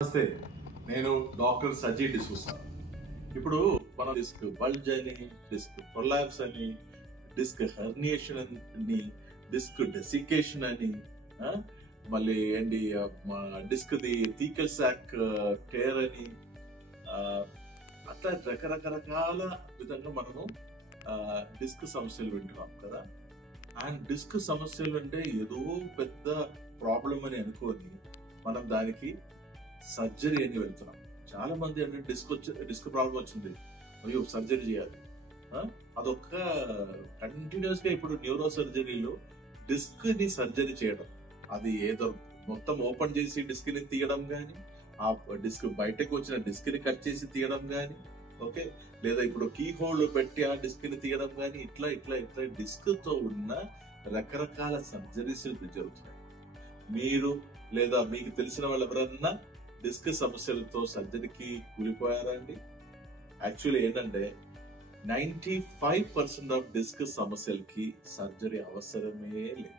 నమస్తే, నేను డాక్టర్ సజీ డిసూసా. ఇప్పుడు మనం డిస్క్ బల్జ్ అని, డిస్క్ ప్రొలాప్స్ అని, డిస్క్ హెర్నియేషన్ అని, డిస్క్ డెసికేషన్ అని, మళ్ళీ ఏంటి డిస్క్ ది థీకల్ సాక్ టేర్ అని, అట్లా రకరకాల విధంగా మనము డిస్క్ సమస్యలు వింటున్నాం కదా. అండ్ డిస్క్ సమస్యలు అంటే ఏదో పెద్ద ప్రాబ్లం అని అనుకోని మనం దానికి సర్జరీ అని వెళ్తున్నాం. చాలా మంది అంటే డిస్క్ ప్రాబ్లం వచ్చింది, అయ్యో సర్జరీ చేయాలి. అదొక కంటిన్యూస్ గా ఇప్పుడు న్యూరో సర్జరీలో డిస్క్ ని సర్జరీ చేయడం, అది ఏదో మొత్తం ఓపెన్ చేసి డిస్క్ ని తీయడం కానీ, ఆ డిస్క్ బయటకు వచ్చిన డిస్క్ ని కట్ చేసి తీయడం కానీ, ఓకే, లేదా ఇప్పుడు కీ హోల్ పెట్టి ఆ డిస్క్ ని తీయడం కానీ, ఇట్లా ఇట్లా ఇట్లా డిస్క్ తో ఉన్న రకరకాల సర్జరీస్ జరుగుతున్నాయి. మీరు లేదా మీకు తెలిసిన వాళ్ళు ఎవరన్నా డిస్క్ సమస్యలతో సర్జరీకి కూలిపోయారా అండి? యాక్చువల్లీ ఏంటంటే 95% ఆఫ్ డిస్క్ సమస్యలకి సర్జరీ అవసరమే లేదు.